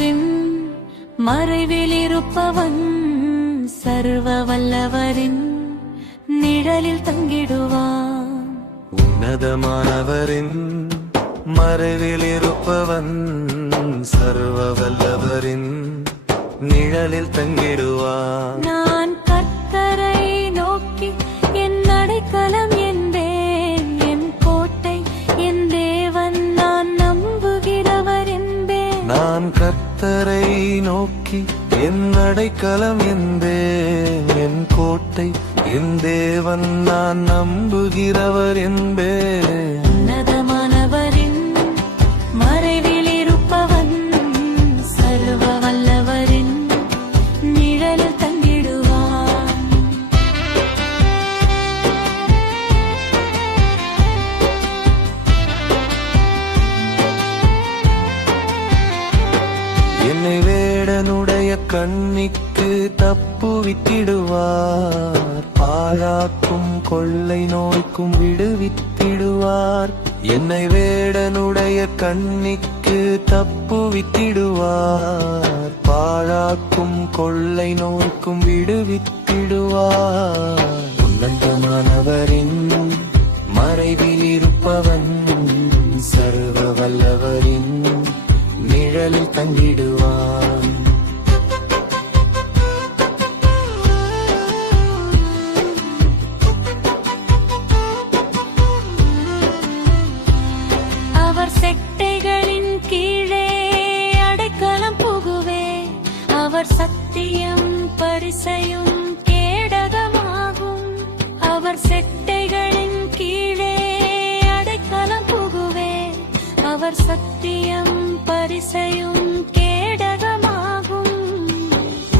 உன்னதமானவரின் மறைவில் இருப்பவன் சர்வ வல்லவரின் நிழலில் தங்கிடுவான். உன்னதமானவரின் மறைவில் இருப்பவன் சர்வ வல்லவரின் நிழலில் தங்கிடுவான். நான் கர்த்தரை நோக்கி என் அடைக்கலம் என்பேன், என் கோட்டை, என் தேவன், நான் நம்புகிறவர் என்பேன். நான் கர்த்தரை நோக்கி என் அடைக்கலம் என்பேன், என் கோட்டை, என் தேவன், நான் நம்புகிறவர் என்பேன். உன்னதமானவரின் மறைவில் இருப்பவன் சர்வ வல்லவரின் நிழலில் தங்கிடுவான். என்னை வேடனுடைய கண்ணிக்கு தப்புவித்திடுவார், பாழாக்கும் கொள்ளை நோய்க்கும் விடுவித்திடுவார். என்னை வேடனுடைய கண்ணிக்கு தப்புவித்திடுவார், பாழாக்கும் கொள்ளை நோய்க்கும் விடுவித்திடுவார். உன்னதமானவரின் மறைவில் இருப்பவன் சர்வ வல்லவரின் நிழலில் தங்கிடுவான். அவர் செட்டைகளின் கீழே அடைக்கலம் புகுவே, அவர் சத்தியம் பரிசையும் கேடகமாகும். அவர் செட்டைகளின் கீழே அடைக்கலம் புகுவே, அவர் சத்தியம் பரிசையும் கேடகமாகும்.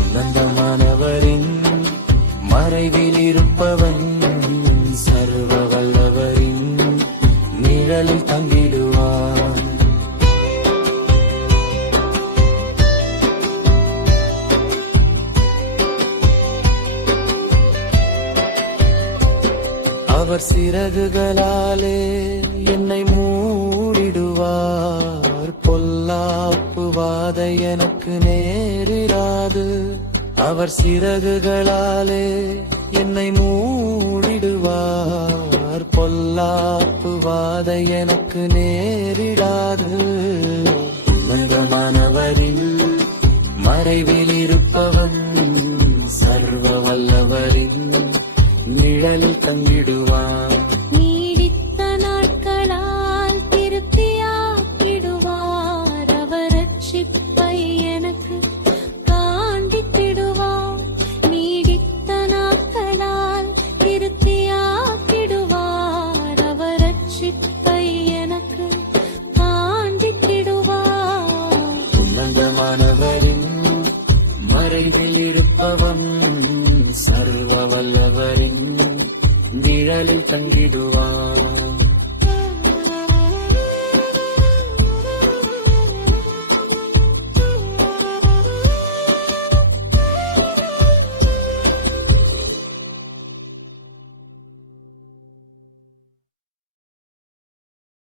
உன்னதமானவரின் மறைவில் இருப்பவன் சர்வ வல்லவரின் நிழலில் தங்கிடுவான். அவர் சிறகுகளாலே என்னை மூடிடுவார், பொல்லாப்பு வாதை எனக்கு நேரிடாது. அவர் சிறகுகளாலே என்னை மூடிடுவார், பொல்லாப்பு வாதை எனக்கு நேரிடாது. உன்னதமானவரின் மறைவில் இருப்பவன் சர்வ வல்லவரின் நிழலில் தங்கிடுவான். நீடித்த நாட்களால் திருப்தியாக்கிடுவார், அவர் ரட்சிப்பை எனக்கு காண்பித்திடுவார். நீடித்த நாட்களால் திருப்தியாக்கிடுவார், அவர் ரட்சிப்பை எனக்கு காண்பித்திடுவார். உன்னதமானவரின் மறைவில் இருப்பவன் சர்வ வல்லவரின் நிழலில் தங்கிடுவான்.